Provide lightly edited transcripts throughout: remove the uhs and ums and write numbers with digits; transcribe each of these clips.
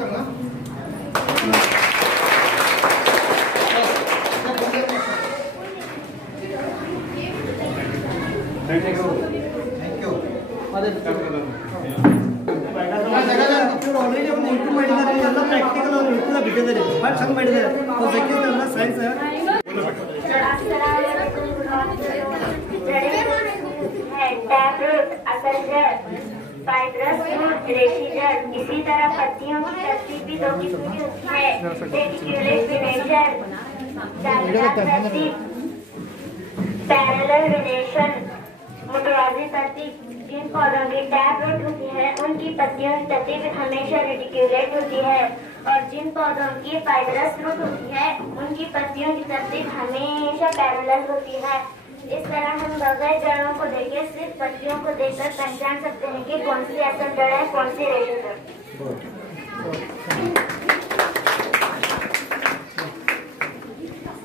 करना। Thank you. Already आपण into ಮಾಡಿದ್ದಾರೆ ಎಲ್ಲ ಪ್ರಾಕ್ಟಿಕಲ್ ಅವರು ಇತ್ತು ಬಿಟ್ಟಿದ್ದಾರೆ ಬಟ್ ಸಂಗ ಮಾಡಿದ್ದಾರೆ ಸೊ ಸೆಕೆಂಡ್ ಸೈನ್ಸ್ इसी तरह पत्तियों की तरतीब भी दो किस्म की होती है, रेटिकुलेट वेनेशन, पैरेलल वेनेशन, मुतवाज़ी तरतीब। जिन पौधों की टैप रूट होती है उनकी पत्तियों की तरतीब हमेशा रेटिकुलेट होती है, और जिन पौधों की फाइब्रस रूट होती है उनकी पत्तियों की तरतीब हमेशा पैरेलल होती है। इस तरह हम बगैर जड़ों को देखे सिर्फ पत्तियों को देखकर पहचान सकते हैं कि कौन सी असल जड़ है, कौन सी रेशे जड़।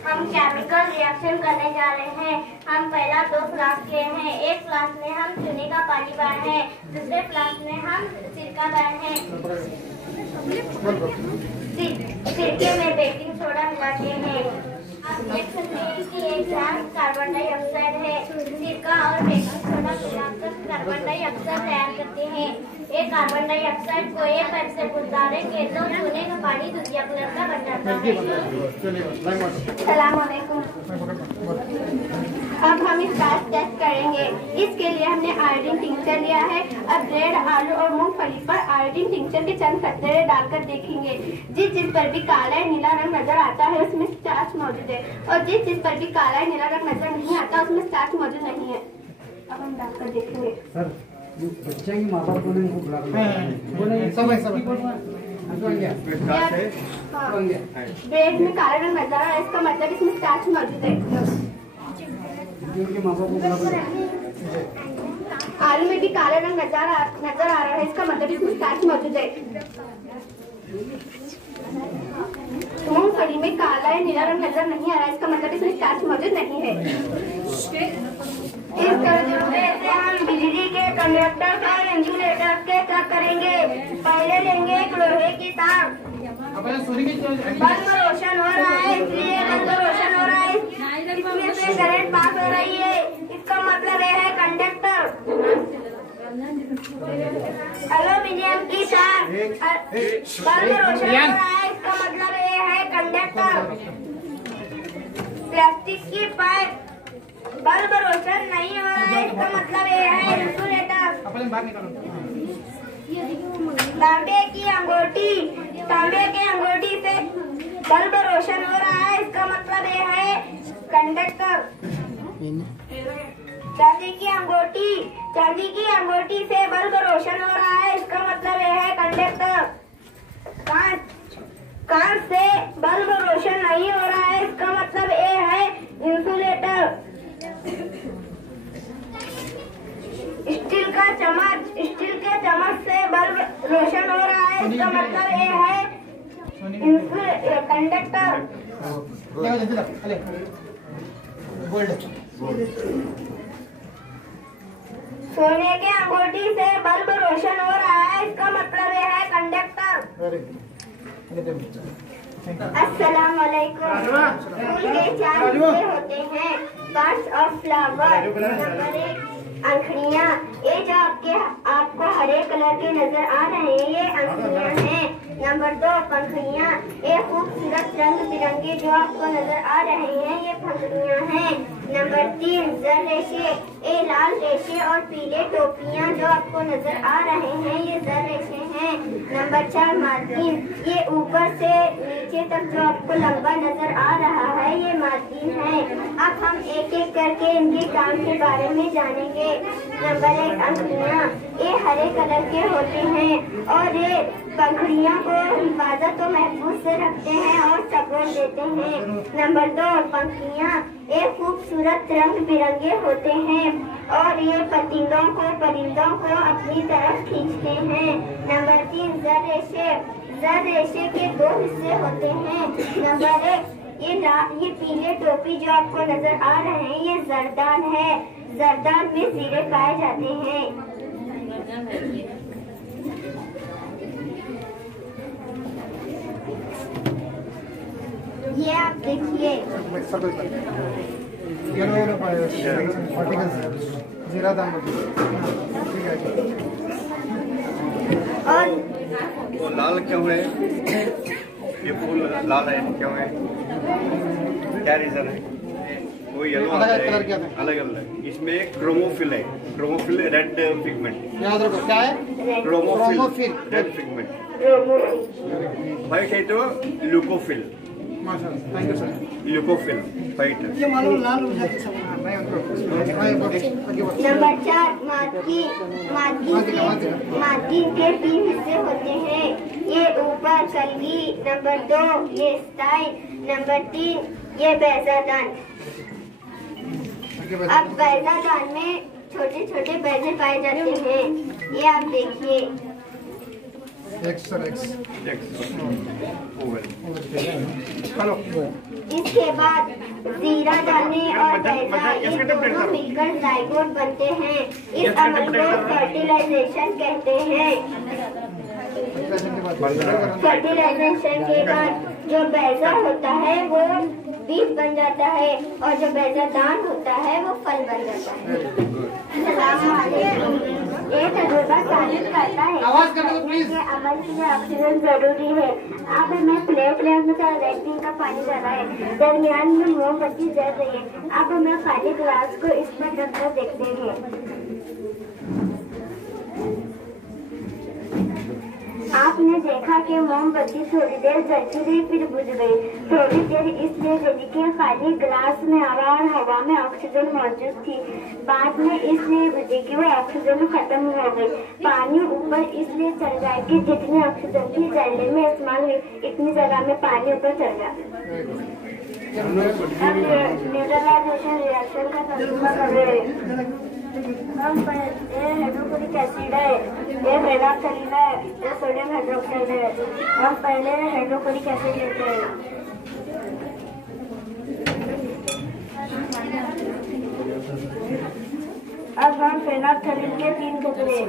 हम केमिकल रिएक्शन करने जा रहे हैं। हम पहला 2 फ्लास्क किए हैं। एक फ्लास्क में हम चूने का पानी बार है, दूसरे फ्लास्क में हम सिरका बार है। सिरके में बेकिंग सोडा मिलाते हैं। आप देख सकते हैं कि एक ग्लास कार्बन डाइऑक्साइड है। सिरका और बेकिंग सोडा मिलाकर कार्बन डाइऑक्साइड तैयार करते हैं। एक कार्बन डाइऑक्साइड को एक पाइप से गुजारेंगे तो चूने का पानी दूधिया कलर का बन जाता है। सलाम अलैकुम। अब हम इसका टेस्ट करेंगे। इसके लिए हमने आयोडीन टिंचर लिया है। अब ब्रेड, आलू और मूंगफली पर आयोडीन टिंचर के चंद कतरे डालकर देखेंगे। जिस चीज पर भी काला या नीला रंग नजर आता है उसमें स्टार्च मौजूद है, और जिस चीज पर भी काला या नीला रंग नजर नहीं आता उसमें स्टार्च मौजूद नहीं है। अब हम डालकर देखेंगे। सर बच्चे की माँ बाप को नहीं बुला ब्रेड में काला रंग नजर आ रहा है, इसका मतलब इसमें स्टार्च मौजूद है। आलू में भी काला रंग नजर आ रहा है, इसका मतलब इसमें स्टार्च मौजूद है। मूंगफली में काला या नीला रंग नजर नहीं आ रहा है, इसका मतलब इसमें स्टार्च मौजूद नहीं है। इस तरीके से हम बिजली के कंडक्टर और इंसुलेटर के क्या करेंगे। पहले लेंगे एक लोहे की तार। बल्ब रोशन हो रहा है, इसलिए बल्ब रोशन हो रहा है, इसमें से करंट पास हो रही है, इसका मतलब यह है कंडक्टर। एल्यूमिनियम की तार, बल्ब रोशन हो रहा है, इसका मतलब यह है कंडक्टर। प्लास्टिक की पाइप, बल्ब रोशन नहीं हो रहा है, इसका मतलब यह है इंसुलेटर। तांबे की अंगूठी, तांबे की अंगूठी से बल्ब रोशन हो रहा है, इसका मतलब यह है कंडक्टर। चांदी की अंगूठी, चांदी की अंगूठी से बल्ब रोशन हो रहा है, इसका मतलब यह है कंडक्टर। कांच, कांच से बल्ब रोशन नहीं हो रहा है, इसका मतलब यह है इंसुलेटर। स्टील का चम्मच, स्टील के चम्मच से बल्ब रोशन हो रहा है, इसका मतलब यह है कंडक्टर। सोने के अंगूठी से बल्ब रोशन हो रहा है, इसका मतलब यह है कंडक्टर। अस्सलाम वालेकुम। फूल के 4 हिस्से होते हैं। Parts of flower. नंबर 1 अंखड़ियाँ, ये जो आपको हरे कलर के नजर आ रहे हैं ये अंखड़ियाँ हैं। नंबर 2 पंखुड़ियाँ, ये खूबसूरत रंग बिरंगे जो आपको नजर आ रहे हैं ये पंखुड़ियाँ हैं। नंबर 3 जर रेशे, ये लाल रेशे और पीले टोपियाँ जो आपको नजर आ रहे हैं ये जर रेशे हैं। नंबर 4 मार्किन, ये ऊपर से नीचे तक जो आपको लंबा नजर आ रहा है ये मार्किन है। अब हम एक एक करके इनके काम के बारे में जानेंगे। नंबर 1 अंखड़ियाँ, ये हरे कलर के होते हैं और ये पंखुड़ियों को हिफाजत और महफूज से रखते हैं और सपोर्ट देते हैं। नंबर 2 पंखियाँ, ये खूबसूरत रंग बिरंगे होते हैं और ये परिंदों को अपनी तरफ खींचते हैं। नंबर 3 जर रेशे के 2 हिस्से होते हैं। नंबर 1 ये पीले टोपी जो आपको नजर आ रहे हैं ये जरदान है। जरदान में जीरे पाए जाते हैं। ये आप देखिए। जीरा दाम ठीक है। और वो लाल क्यों है? ये फूल लाल है क्यों है? क्या रीजन है? वो येलो अलग कलर क्या है? अलग अलग। इसमें क्रोमोफिल है। Chromophil red pigment. याद रखो क्या है? Chromophil red pigment. व्हाइट है तो ल्यूकोफिल। माशाल्लाह, थैंक यू सर। ल्यूकोफिल व्हाइट है। ये मालूम लाल हो जाती है। नंबर 4 मादी के 3 हिस्से होते हैं। ये ऊपर कलगी, नंबर 2 ये स्टाइल, नंबर 3 ये बैजादान। अब बैजादान में छोटे छोटे बैजे पाए जाते हैं। ये आप देखिए। हेलो। इसके बाद जीरा डालने और बैजा ये दोनों मिलकर जाइगोट बनते हैं। इस अमल को फर्टिलाइजेशन कहते हैं। फर्टिलाइजेशन के बाद जो बैजा होता है वो बीज बन जाता है और जो बैजा दान होता है वो फल बन जाता है। ये तजुर्बा साबित करता है कि अमल के लिए ऑक्सीजन जरूरी है। अब हमें प्लेट में रेड का पानी डाला है, दरमियान में मोमबत्ती जल रही है। अब हमें खाली ग्लास को इस पर रखकर देखते हैं। आपने देखा कि मोमबत्ती थोड़ी देर जलती रही फिर बुझ गई। थोड़ी देर इसलिए जली कि खाली ग्लास में हवा में ऑक्सीजन मौजूद थी। बाद में इसलिए बुझी कि वो ऑक्सीजन खत्म हो गई। पानी ऊपर इसलिए चल गया कि जितनी ऑक्सीजन थी जलने में इस्तेमाल हुई इतनी जगह में पानी ऊपर चल गया। न्यूट्रलाइजेशन रिएक्शन का तजुर्बा कर रहे हैं हम। ये हाइड्रोक्लोरिक एसिड है, ये मेलाक्टोनिन है, ये सोडियम हाइड्रोक्साइड है। हम पहले हाइड्रोक्लोरिक एसिड लेते हैं। अब हम फेनोल्फथालीन के 3 कतरे।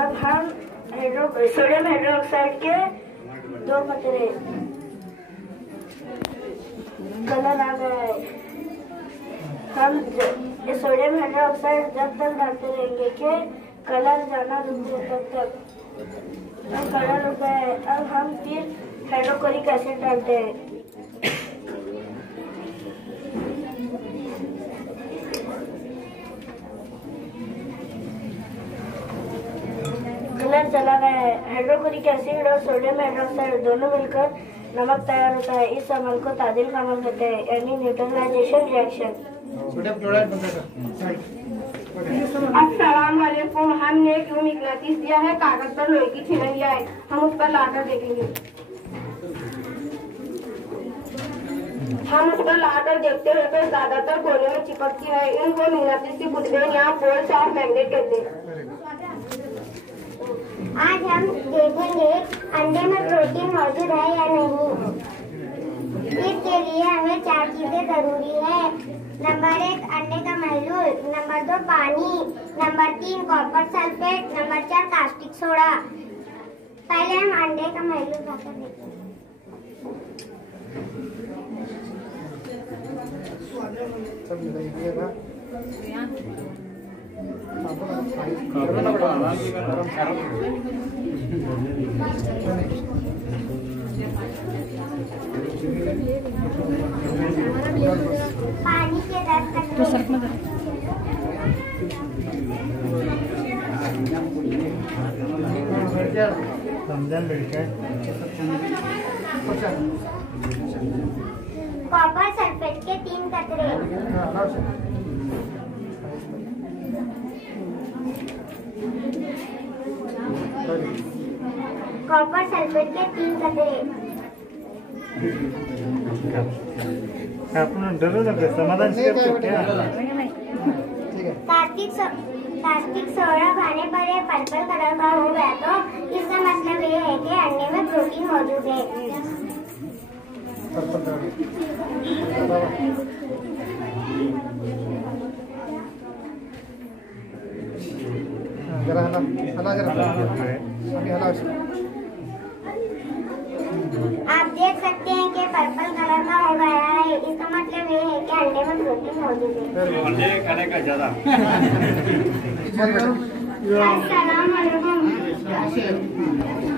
अब हम सोडियम हाइड्रोक्साइड के 2 कतरे। कलर आ गया है। हम सोडियम हाइड्रोक्साइड जब तक डालते रहेंगे कि कलर जाना रुक जाए तब तक। अब कलर हो गया है। अब हम फिर हाइड्रोक्लोरिक एसिड डालते हैं। कलर चला गया है। हाइड्रोक्लोरिक एसिड और सोडियम हाइड्रोक्साइड दोनों मिलकर नमक तैयार होता है। इस अमल को तादिल का अमल कहते हैं, यानी न्यूट्रलाइजेशन रिएक्शन। सोडियम क्लोराइड बनता है। अस्सलाम वालेकुम। हमने एक मैग्नेटिस दिया है, कागज पर लोहे की छिलक लिया है। हम उस पर लाकर देखेंगे। हम उस पर लाकर देखते हैं तो ज्यादातर कोने में चिपकती है। इनको मैग्नेटिस की बुदबुदें या पोल्स ऑफ मैग्नेट कहते हैं। आज हम देखेंगे अंडे में प्रोटीन मौजूद है या नहीं। इसके लिए हमें 4 चीजें जरूरी है। नंबर 1 अंडे का महलूल, नंबर 2 पानी, number 3 copper sulphate, number 4 caustic soda. पहले हम अंडे का महलूल खाकर देखेंगे। पानी के 10 कटोरे। कॉपर सल्फेट के 3 कतरे। कॉपर सल्फेट के 3 कतरे। समाधान कास्टिक सोडा खाने पर ये पर्पल कलर का हो गया तो इसका मतलब ये है कि अंडे में प्रोटीन मौजूद है। जरा आप देख सकते हैं कि पर्पल कलर का हो गया है, इसका मतलब ये है कि अंडे में प्रोटीन मौजूद है। अंडे खाने का ज्यादा। अस्सलाम वालेकुम।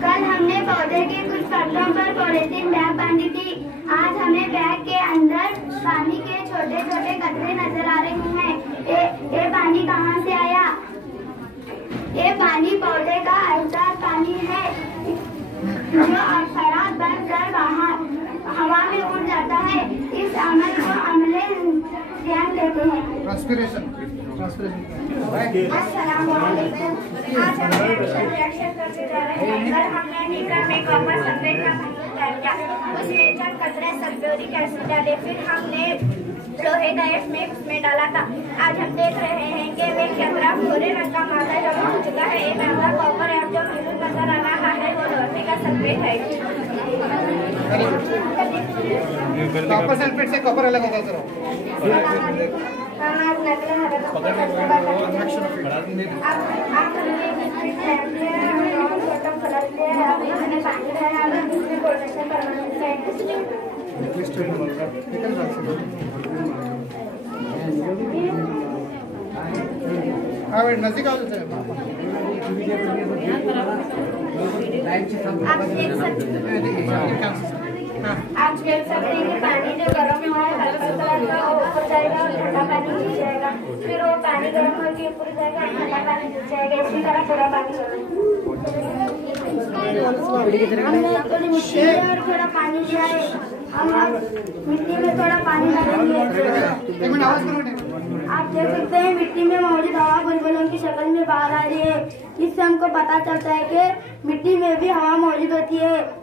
कल हमने पौधे के कुछ पत्तों पर पॉलीथीन बैग बांधी थी। आज हमें बैग के अंदर पानी के छोटे छोटे कतरे नजर आ रहे हैं। ये पानी कहाँ से आया? ये पानी पौधे का अवसाद पानी है जो अक्सर बनकर बाहर हवा में उड़ जाता है। इस अमल को अमले ध्यान देते हैं। ट्रांसपिरेशन। अस्सलाम वालेकुम। आज हम रिएक्शन करने जा रहे हैं। कल हमने नीकर में कॉपर सल्फेट का पानी डाल दिया, उसमें चंद कतरे सल्फ्यूरिक एसिड डाले, फिर हमने लोहे का एक मिक्स में डाला था। आज हम देख रहे हैं कि वे कतरा भूरे रंग का मादा जमा हो चुका है। ये मादा कॉपर है, जो मिलूं नजर आ रहा है वो लोहे का सल्फेट है। कॉपर सल्फेट से कॉपर अलग होगा सर। हाँ वेट नजदीक आओ आप देख सकते हैं कि पानी जो गर्म हुआ है हल्का कलर का ऊपर जाएगा और ठंडा पानी नीचे जाएगा, फिर वो पानी गर्म होकर ऊपर जाएगा और ठंडा पानी नीचे जाएगा। इसी तरह पूरा पानी हमने थोड़ी मिट्टी में और थोड़ा पानी लिया है। हम मिट्टी में थोड़ा पानी डालेंगे। आप देख सकते हैं मिट्टी में मौजूद हवा बुलबुलों की शक्ल में बाहर आ रही है। इससे हमको पता चलता है कि मिट्टी में भी हवा मौजूद होती है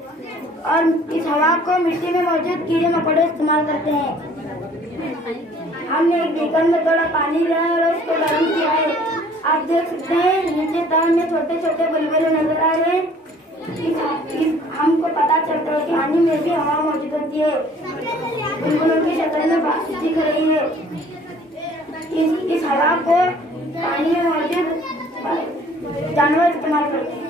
और इस हवा को मिट्टी में मौजूद कीड़े मकोड़े इस्तेमाल करते हैं। हमने एक बीकर में थोड़ा पानी लिया है और उसको गर्म किया है। आप देख सकते हैं नीचे तार में छोटे छोटे बुलबुले नजर आ रहे हैं। हमको पता चलता है कि पानी में भी हवा मौजूद होती है। बुलबुलों की शक्ल में बात दिख रही है। इस हवा को पानी में मौजूद जानवर इस्तेमाल करते हैं।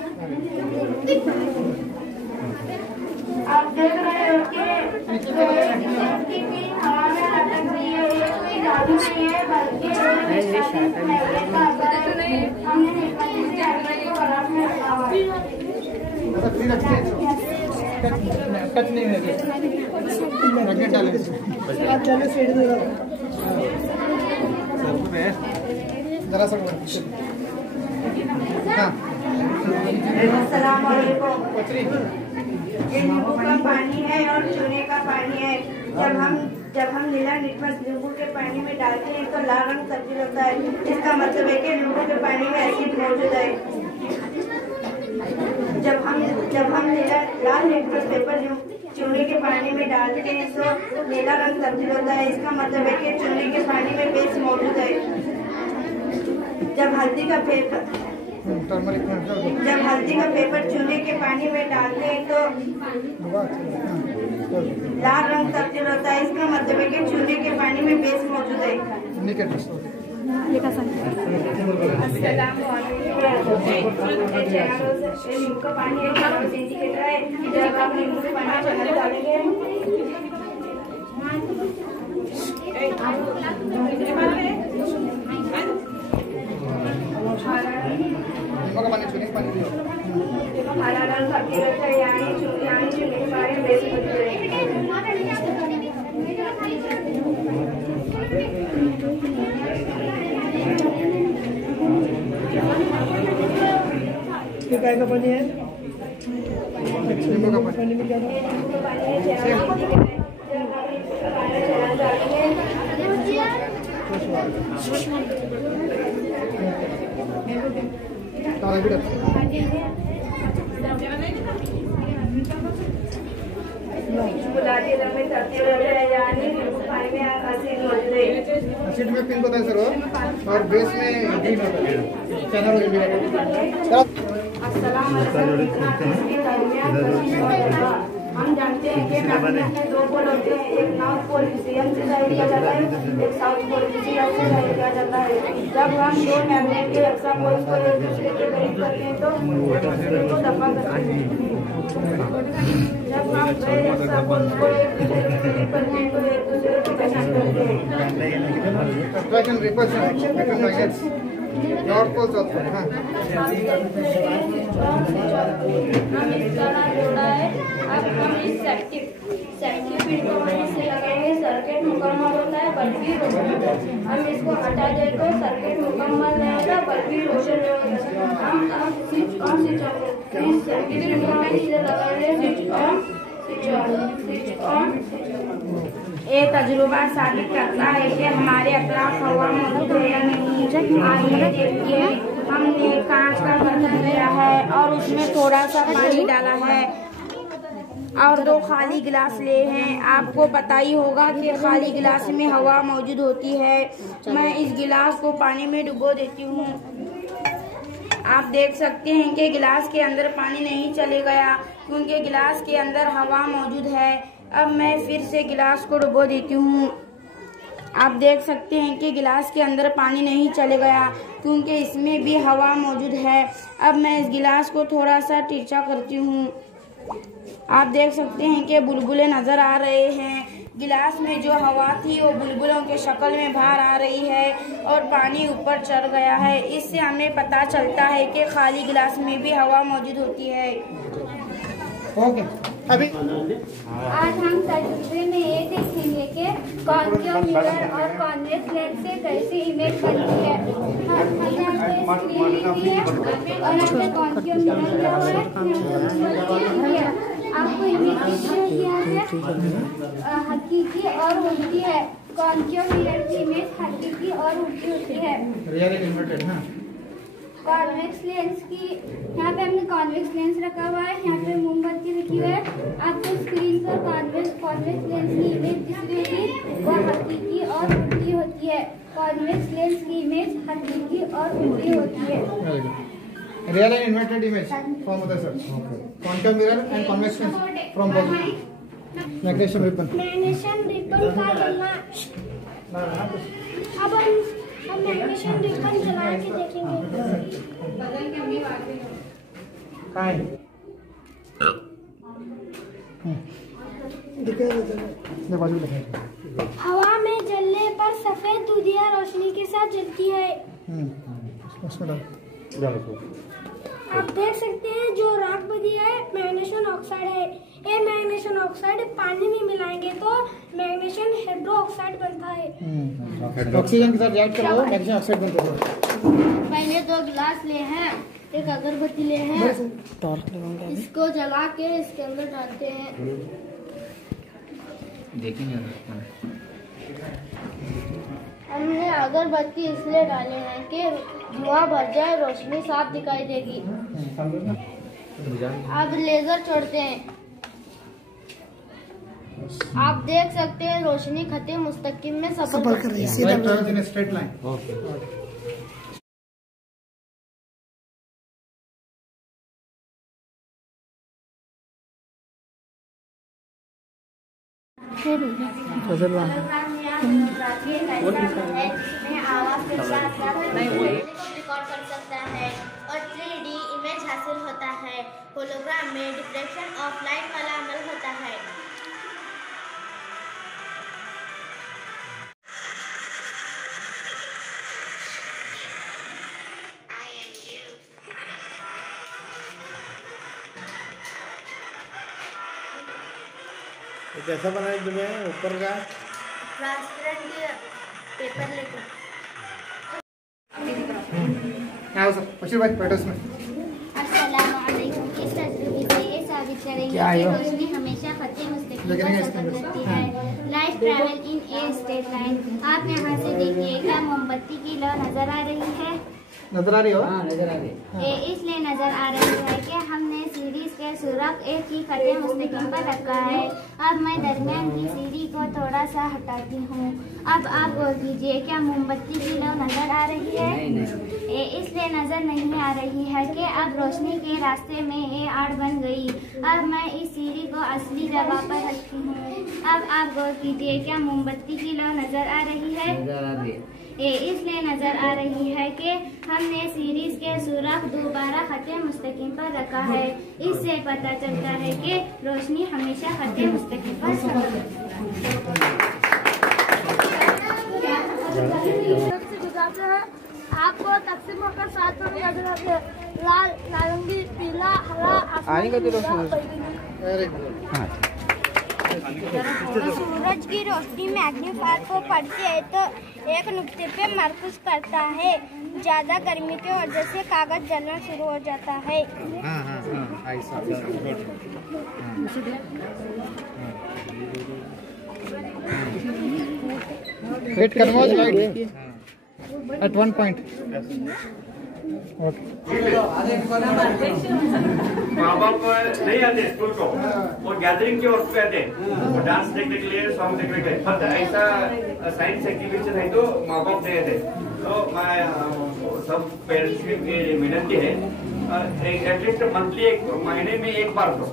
आप देख रहे हो कि हवा में लटक रही है, ये कोई जादू नहीं है बल्कि हमने बर्फ में रखा हुआ है। टच नहीं है जरा सा। हाँ अस्सलाम वालेकुम। ये नींबू का पानी है और चूने का पानी है। जब हम नीला लिटमस नींबू के पानी में डालते हैं तो लाल रंग तब्दील होता है। इसका मतलब है कि नींबू के पानी में एसिड मौजूद है। जब हम नीला लाल लिटमस पेपर चूने के पानी में डालते हैं तो नीला रंग तब्दील होता है। इसका मतलब है कि चूने के पानी में बेस मौजूद है। जब हल्दी का पेपर चूने के पानी में डालते हैं तो लाल रंग तब्दील होता है। इसका मतलब है कि चूने के पानी में बेस मौजूद है। नींबू का पानी है, जब आप नींबू के पानी में डालेंगे हरा रंग तब्दील होता है, यानी चूने के पानी में बेस मौजूद है। काय का पानी है? नींबू का पानी में क्या गुलाबी रंग में तब्दील हो जाए, यानी नींबू पानी में एसिड मौजूद है। एसिड में पिंक होता है सर और बेस में ग्रीन होता है। चैनल में भी हम जानते हैं कि मैग्नेट में दो पोल होते हैं, एक नॉर्थ पोल किसी एन से जाहिर किया जाता है, एक साउथ पोल किसी एन से जाहिर किया जाता है। जब हम दो मैग्नेट के एक्स्ट्रा पोल्स को एक दूसरे के करीब करते हैं तो दूसरे को दफा करते हैं। जब हम दो एक्स्ट्रा पोल्स को एक दूसरे के करीब करते हैं तो एक दूसरे को पहचान करते हैं। Attraction, repulsion between magnets. North poles also. हाँ. हम इसका नाम जोड़ा है। अब हम इस सर्किट पिन को हम इससे लगाएंगे, सर्किट मुकम्मल होता है, बल्ब भी रोशन होता है। हम इसको हटा दें तो सर्किट मुकम्मल नहीं होता, बल्ब भी रोशन नहीं होता। हम अब स्विच ऑन स्विच ऑफ इस सर्किट पिन को मैं नीचे लगाएंगे, switch on switch on switch on. ये तजुर्बा साबित करता है कि हमारे अतराफ हवा मौजूद है या नहीं। आइए देखिए, हमने कांच का बर्तन लिया है और उसमें थोड़ा सा पानी डाला है और दो खाली गिलास ले हैं। आपको पता ही होगा कि खाली गिलास में हवा मौजूद होती है। मैं इस गिलास को पानी में डुबो देती हूँ। आप देख सकते हैं कि गिलास के अंदर पानी नहीं चले गया क्योंकि गिलास के अंदर हवा मौजूद है। अब मैं फिर से गिलास को डुबो देती हूँ। आप देख सकते हैं कि गिलास के अंदर पानी नहीं चले गया क्योंकि इसमें भी हवा मौजूद है। अब मैं इस गिलास को थोड़ा सा तिरछा करती हूँ। आप देख सकते हैं कि बुलबुले नज़र आ रहे हैं। गिलास में जो हवा थी वो बुलबुलों के शक्ल में बाहर आ रही है और पानी ऊपर चढ़ गया है। इससे हमें पता चलता है कि खाली गिलास में भी हवा मौजूद होती है। ओके, अभी आज हम तजुर्बे में ये देखेंगे कि कॉन्केव मिरर और कॉन्वेक्स लेंस से कैसी इमेज बनती है। हमने स्क्रीन ली है और हमने कॉन्केव मिरर लिया हुआ है। आपको इमेज किया है हकीकी और उल्टी है। कॉन्केव मिरर की इमेज हकीकी और उल्टी होती है। Real inverted. हाँ, कॉन्वेक्स लेंस की यहाँ पे हमने कॉन्वेक्स लेंस रखा हुआ है, यहाँ पे मोमबत्ती रखी हुई है। आपको स्क्रीन पर कॉन्वेक्स लेंस की इमेज दिख रही होगी, वो हकीकी और उल्टी होती है। कॉन्वेक्स लेंस की इमेज हकीकी और उल्टी होती है। Real and inverted image form होता है sir. Concave mirror and convex lens from both magnesium ribbon. Magnesium ribbon का जलना। अब हम मैग्नेशियम रिबन जला के देखेंगे। कहाँ है? ये बाजू दिखाइए। हवा में जलने पर सफेद दूधिया रोशनी के साथ जलती है। उसमें डाल। आप देख सकते हैं जो राख बदी है मैग्नीशियम ऑक्साइड है। ये मैग्नीशियम ऑक्साइड पानी में मिलाएंगे तो मैग्नीशियम हाइड्रो ऑक्साइड बनता है। ऑक्सीजन के साथ रिएक्ट करो मैग्नीशियम ऑक्साइड बनता है। पहले दो गिलास ले हैं, एक अगरबत्ती ले हैं, इसको जला के इसके अंदर डालते हैं। हमने अगरबत्ती इसलिए डाले हैं कि धुआं भर जाए, रोशनी साफ दिखाई देगी। अब लेजर छोड़ते हैं। आप देख सकते हैं रोशनी खत्म मुस्तकिम में सफर कर रही है। Straight line. रिकॉर्ड कर सकता है और 3D इमेज हासिल होता है। होलोग्राम में डिफ्रेक्शन ऑफ लाइट वाला अमल होता है। कैसा बनाया तुम्हें ऊपर का? ट्रांसपेरेंट पेपर लेकर। हाँ सर, बशीर भाई बैठो इसमें। अस्सलामुअलैकुम। इस तस्वीर से ये साबित करेंगे कि रोशनी हमेशा खत्ते मुस्तकिल पर सफर करती है। Light travel in a straight line. आप यहाँ से देखिएगा मोमबत्ती की लौ नजर आ रही है। नजर आ रही हो? हाँ नजर आ रही है। ये इसलिए नजर आ रही है कि हमने सीरीज के सुराख एक ही खड़े मुस्तकिल पर रखा है। अब मैं दरमियान की सीढ़ी को थोड़ा सा हटाती हूँ। अब आप गौर कीजिए, क्या मोमबत्ती की लौ नजर आ रही है? ये इसलिए नजर नहीं आ रही है कि अब रोशनी के रास्ते में ये आड़ बन गई। अब मैं इस सीढ़ी को असली जगह पर रखती हूँ। अब आप गौर कीजिए, क्या मोमबत्ती की लौ नजर आ रही है? नजर आ रही है। ये इसलिए नजर आ रही है कि हमने सीरीज के सुराख दोबारा खत्ते मुस्तकिल पर रखा है। इससे पता चलता है कि रोशनी हमेशा खत्ते मुस्तकिल पर आपको तकसीम होकर 7 रंग नजर आते हैं, लाल, नारंगी, पीला, हरा, सूरज की रोशनी मैग्नीफायर को पड़ती है तो एक नुक्ते पे मरकूज करता है। ज्यादा गर्मी की वजह से कागज जलना शुरू हो जाता है। It converges light at one point. Okay. माँ बाप नहीं आते स्कूल को, वो गैदरिंग के वक्त पे आते हैं, वो डांस देखने के लिए, सॉन्ग देखने के लिए। बट ऐसा साइंस एक्टिविटी है तो माँ बाप नहीं आते। तो मैं सब पेरेंट्स की विनती है, एटलीस्ट मंथली एक महीने में एक बार तो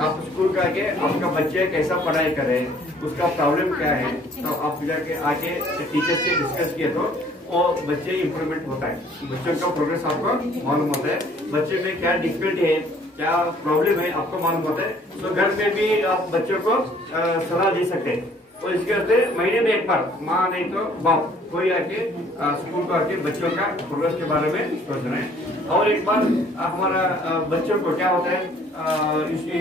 आप स्कूल का आके आपका बच्चे कैसा पढ़ाई करे, उसका प्रॉब्लम क्या है, तो आप जाके आके टीचर से डिस्कस किए तो और बच्चे इम्प्रूवमेंट होता है, बच्चों का प्रोग्रेस आपको मालूम होता है, बच्चे में क्या डिफिकल्टी है, क्या प्रॉब्लम है आपको मालूम होता है। तो घर पे भी आप बच्चों को सलाह दे सकते हैं। तो इसके वजह से महीने में एक बार माँ नहीं तो बाप कोई आके स्कूल को आके बच्चों का प्रोग्रेस के बारे में सोच रहे हैं। और एक बार हमारा बच्चों को क्या होता है,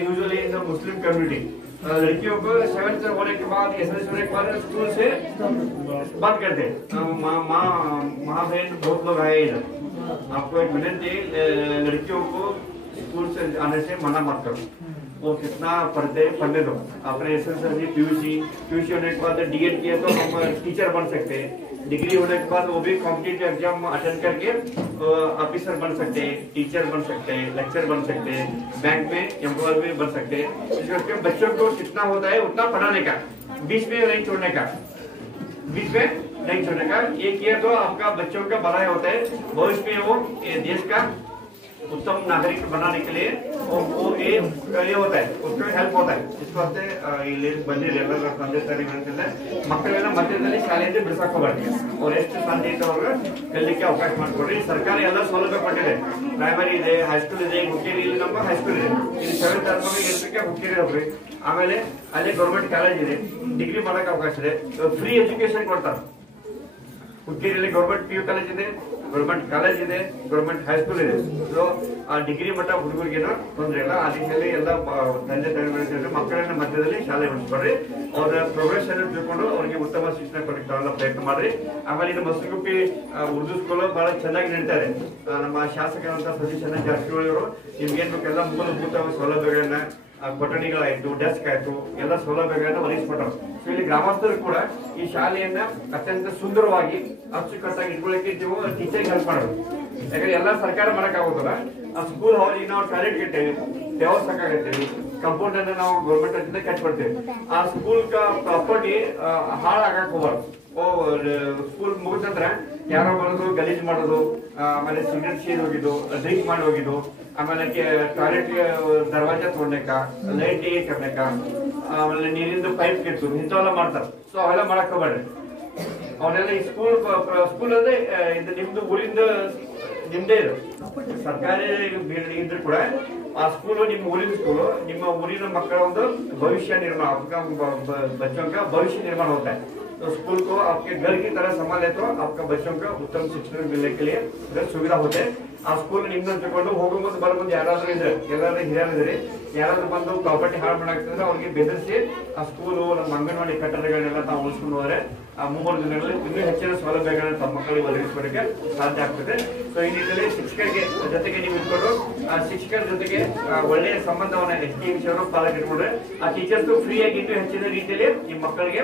usually in the Muslim community लड़कियों को 7th होने के बाद एसएससी होने के बाद स्कूल से बंद करते हैं। माँ बहन बहुत लोग आए इधर, आपको एक विनती, लड़कियों को स्कूल से आने से मना मत करो, वो कितना पढ़ने दो। आपने एसएससी पीयूसी होने के बाद डीएड किया तो हम टीचर बन सकते हैं, डिग्री होने के बाद वो भी कॉम्पिटिटिव एग्जाम अटेंड करके ऑफिसर बन सकते हैं, टीचर बन सकते हैं, लेक्चर बन सकते हैं, बैंक में एम्प्लॉय भी बन सकते हैं। इसके बच्चों को कितना होता है उतना पढ़ाने का, बीच में नहीं छोड़ने का, बीच में नहीं छोड़ने का। एक ईयर तो आपका बच्चों का भलाई होता है, भविष्य में वो देश का उत्तम नागरिक बनाने के लिए वो ये होता है, उसको हेल्प होता है। इस वास्ते ಇಲ್ಲಿ ಬಂದಿರಲ್ಲ ತಂದೆ ತಾಯಿ ಹೇಳ್ತಿದ್ದೆ, ಮಕ್ಕಳನ್ನ ಮಧ್ಯದಲ್ಲಿ ಶಾಲೆಯಿಂದ ಬಿಡಿಸಾಕೋಬಾರ್ದು, ಅವ್ರು ಎಷ್ಟು ಸಾಧ್ಯ ಇತ್ತು ಅವ್ರಿಗೆ ಕಲಿಲಿಕ್ಕೆ ಅವಕಾಶ ಮಾಡಿಕೊಡ್ರಿ। ಸರ್ಕಾರ ಎಲ್ಲ ಸೌಲಭ್ಯ ಕೊಟ್ಟಿದೆ, ಪ್ರೈಮರಿ ಇದೆ, ಹೈಸ್ಕೂಲ್ ಇದೆ, ಹುಕ್ಕೇರಿ ಇಲ್ಲಿ ನಮ್ಮ ಹೈಸ್ಕೂಲ್ ಇದೆ, ಇಲ್ಲಿ 7th ಇರೋದಕ್ಕೆ ಹುಕ್ಕೇರಿ ಹೋಗ್ರಿ। ಆಮೇಲೆ ಅಲ್ಲಿ ಗೌರ್ಮೆಂಟ್ ಕಾಲೇಜ್ ಇದೆ, ಡಿಗ್ರಿ ಮಾಡಕ್ಕೆ ಅವಕಾಶ ಇದೆ, ಫ್ರೀ ಎಜುಕೇಶನ್ ಕೊಡ್ತಾರೆ। ಹುಕ್ಕೇರಿಯಲ್ಲಿ ಗೌರ್ಮೆಂಟ್ PU ಕಾಲೇಜ್ ಇದೆ, ಗೌರ್ಮೆಂಟ್ ಕಾಲೇಜ್ ಇದೆ, ಗೌರ್ಮೆಂಟ್ ಹೈಸ್ಕೂಲ್ ಇದೆ। ಸೊ ಆ ಡಿಗ್ರಿ ಮಟ್ಟ ಹುಡುಗರಿಗೇನೋ ತೊಂದರೆ ಇಲ್ಲ, ಆ ದಿಶೆಯಲ್ಲಿ ಎಲ್ಲ ತಂದೆ ತಾಯಿಗಳು ಮಕ್ಕಳನ್ನ ಮಧ್ಯದಲ್ಲಿ ಶಾಲೆ ಉಳಿಸ್ಕೊಡ್ರಿ, ಅವರ ಪ್ರೋಗ್ರೆಸ್ ಅನ್ನು ತಿಳ್ಕೊಂಡು ಅವರಿಗೆ ಉತ್ತಮ ಶಿಕ್ಷಣ ಕೊಡಕ್ಕೆ ಪ್ರಯತ್ನ ಮಾಡ್ರಿ। ಆಮೇಲೆ ಇದು ಮಸಗುಪ್ಪಿ ಉರ್ದು ಸ್ಕೂಲ್ ಬಹಳ ಚೆನ್ನಾಗಿ ನಡೀತಾರೆ। ನಮ್ಮ ಶಾಸಕರಂತ ಸತೀಶ್ ಜಾರಕಿಹೊಳಿ ಅವರು ನಿಮ್ಗೇನ್ ಬೇಕೆಲ್ಲ ಮೂಲಭೂತ ಸೌಲಭ್ಯಗಳನ್ನ, ಕೊಠಡಿಗಳಾಯ್ತು, ಡೆಸ್ಕ್ ಆಯ್ತು, ಎಲ್ಲ ಸೌಲಭ್ಯಗಳನ್ನ ಒದಗಿಸ್ಕೊಟ್ಟರು। ಸೊ ಇಲ್ಲಿ ಗ್ರಾಮಸ್ಥರು ಕೂಡ ಈ ಶಾಲೆಯನ್ನ ಅತ್ಯಂತ ಸುಂದರವಾಗಿ ಅಚ್ಚುಕಟ್ಟಾಗಿ ಇಟ್ಕೊಳ್ಳಿಕ್ಕೆ ನೀವು ಟೀಚರ್ಗೆ ಹೆಲ್ಪ್ ಮಾಡೋದು, ಯಾಕಂದ್ರೆ ಎಲ್ಲ ಸರ್ಕಾರ ಮಾಡಕ್ ಆಗೋದಿಲ್ಲ। ಆ ಸ್ಕೂಲ್ ಹಾಲಿಗೆ ನಾವು ಟಾಯ್ಲೆಟ್ ಕಟ್ಟೇವಿ, ಟೇವರ್ ಸಾಕಾಗತ್ತೇವಿ, ಕಂಪೌಂಡ್ ಅನ್ನ ನಾವು ಗೌರ್ಮೆಂಟ್ ಹಚ್ಚಿಂದ ಕಟ್ಬಿಡ್ತೇವೆ। ಆ ಸ್ಕೂಲ್ ಪ್ರಾಪರ್ಟಿ ಹಾಳಾಗಕ್ ಹೋಗ್ಬಾರ್ದು। ಸ್ಕೂಲ್ ಮುಗಿದ ನಂತರ ಯಾರೋ ಬರೋದು ಗಲೀಜ್ ಮಾಡೋದು, ಆಮೇಲೆ ಸಿಗರೇಟ್ ಸೇರಿ ಹೋಗಿದ್ದು, ಡ್ರಿಂಕ್ ಮಾಡಿ ಹೋಗಿದ್ದು, ಆಮೇಲೆ ಟಾಯ್ಲೆಟ್ ದರ್ವಾಜಾ ತೋಡ್ನೇಕ, ಲೈಟ್ ಕರ್ನೇಕ, ಆಮೇಲೆ ನೀರಿಂದ ಪೈಪ್ ಕೆತ್ತು, ಇಂಥವೆಲ್ಲ ಮಾಡ್ತಾರೆ। ಸೊ ಅವೆಲ್ಲ ಮಾಡಕ್ ಹೋಗ್ಬೇಡ್ರಿ, ಅವನ್ನೆಲ್ಲ ಈ ಸ್ಕೂಲ್ ಅಂದ್ರೆ ಇದು ನಿಮ್ದು ಊರಿಂದ ನಿಮ್ದೇ ಇದು ಸರ್ಕಾರಿ ಇದ್ರು ಕೂಡ ಆ ಸ್ಕೂಲು ನಿಮ್ಮ ಊರಿನ ಸ್ಕೂಲು, ನಿಮ್ಮ ಊರಿನ ಮಕ್ಕಳ ಒಂದು भविष्य निर्माण, आपका बच्चों का भविष्य निर्माण होता है। तो स्कूल को आपके घर की तरह संभाले तो आपका बच्चों का उत्तम शिक्षण मिलने के लिए सुविधा होते हैं। आ स्कूल निम्न तक ಹೋಗೋ ಮುಂದೆ ಬರೋ ಮುಂದೆ ಯಾರಾದ್ರೂ ಇದ್ರೆ, ಎಲ್ಲರೂ ಹಿರಿಯರಿದ್ರೆ ಯಾರಾದ್ರೂ ಬಂದು ಪ್ರಾಪರ್ಟಿ ಹಾಳು ಮಾಡಾಕ್ತಂದ್ರೆ ಅವ್ರಿಗೆ ಬೆದರಿಸಿ ಆ ಸ್ಕೂಲು ನಮ್ಮ ಅಂಗನವಾಡಿ ಕಟ್ಟಡಗಳನ್ನೆಲ್ಲ ತಾವು ಉಳಿಸ್ಕೊಂಡು ಹೋದ್ರೆ ಆ 3 ದಿನಗಳಲ್ಲಿ ಇನ್ನೂ ಹೆಚ್ಚಿನ ಸೌಲಭ್ಯಗಳನ್ನು ತಮ್ಮ ಮಕ್ಕಳಿಗೆ ಒದಗಿಸಲಿಕ್ಕೆ ಸಾಧ್ಯ ಆಗ್ತದೆ. ಸೊ ಈ ನಿಟ್ಟಿನಲ್ಲಿ ಶಿಕ್ಷಕರಿಗೆ ಜೊತೆಗೆ ನೀವು ಇಟ್ಕೊಂಡು ಆ ಶಿಕ್ಷಕರ ಜೊತೆಗೆ ಒಳ್ಳೆಯ ಸಂಬಂಧವನ್ನ SDMC ಪಾಲನೆ ಇಟ್ಕೊಂಡ್ರೆ ಆ ಟೀಚರ್ಸ್ ಫ್ರೀ ಆಗಿ ಇನ್ನೂ ಹೆಚ್ಚಿನ ರೀತಿಯಲ್ಲಿ ಈ ಮಕ್ಕಳಿಗೆ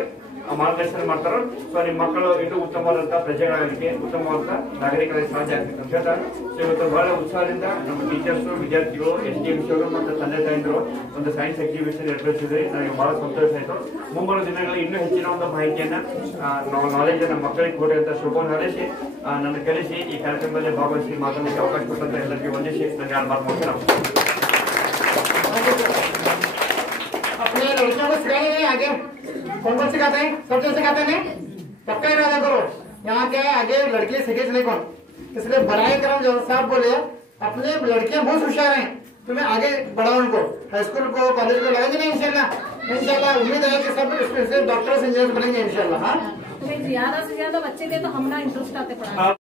ಮಾರ್ಗದರ್ಶನ ಮಾಡ್ತಾರೋ. ಸೊ ನಿಮ್ಮ ಮಕ್ಕಳು ಇನ್ನೂ ಉತ್ತಮವಾದಂತಹ ಪ್ರಜೆಗಳಾಗಲಿಕ್ಕೆ ಉತ್ತಮವಾದ ನಾಗರಿಕರಿಗೆ ಸಾಧ್ಯ ಆಗ್ತದೆ ಅಂತ ಹೇಳ್ತಾರೆ. ಸೊ ಇವತ್ತು ಬಹಳ ಉತ್ಸಾಹದಿಂದ ನಮ್ಮ ಟೀಚರ್ಸ್, ವಿದ್ಯಾರ್ಥಿಗಳು, SDMC ಮತ್ತು ತಂದೆ ತಾಯಂದಿರು ಒಂದು ಸೈನ್ಸ್ ಎಕ್ಸಿಬಿಷನ್ ಏರ್ಪಡಿಸಿದ್ರೆ ನನಗೆ ಬಹಳ ಸಂತೋಷ ಆಯಿತು. ಮುಂಬರುವ ದಿನಗಳಲ್ಲಿ ಇನ್ನೂ ಹೆಚ್ಚಿನ ಒಂದು ಮಾಹಿತಿಯನ್ನ ನಾಲೆಜ್ ನಮ್ಮ ಮಕ್ಕಳಿಗೆ ಕೊಡಿ ಅಂತ ಶುಭವನ್ನು ಹಾರೈಸಿ ನನ್ನ ಕಲಿಸಿ ಈ ಕಾರ್ಯಕ್ರಮದಲ್ಲಿ ಭಾಗವಹಿಸಿ ಮಾತನಾಡಲಿಕ್ಕೆ ಅವಕಾಶ ಕೊಟ್ಟಂತ ಎಲ್ಲರಿಗೂ ವಂದಿಸಿ ನನಗೆ ಯಾರು ಮಾತನಾಡ್ತಾರೆ. अपने लड़कियों को सिखाए नहीं आगे कौन कौन सिखाते हैं? सब जो सिखाते हैं पक्का इरादा करो यहाँ के आगे लड़के सीखे नहीं कौन, इसलिए बढ़ाई करम जो साहब बोले अपने लड़कियां बहुत होशियार हैं, तुम्हें आगे बढ़ाओ उनको, हाई स्कूल को कॉलेज को लगाएंगे ना इंशाल्लाह उम्मीद है कि सब इसमें डॉक्टर इंजीनियर बनेंगे इंशाल्लाह। हाँ ज्यादा से ज्यादा बच्चे के तो हम ना इंटरेस्ट आते पढ़ाने।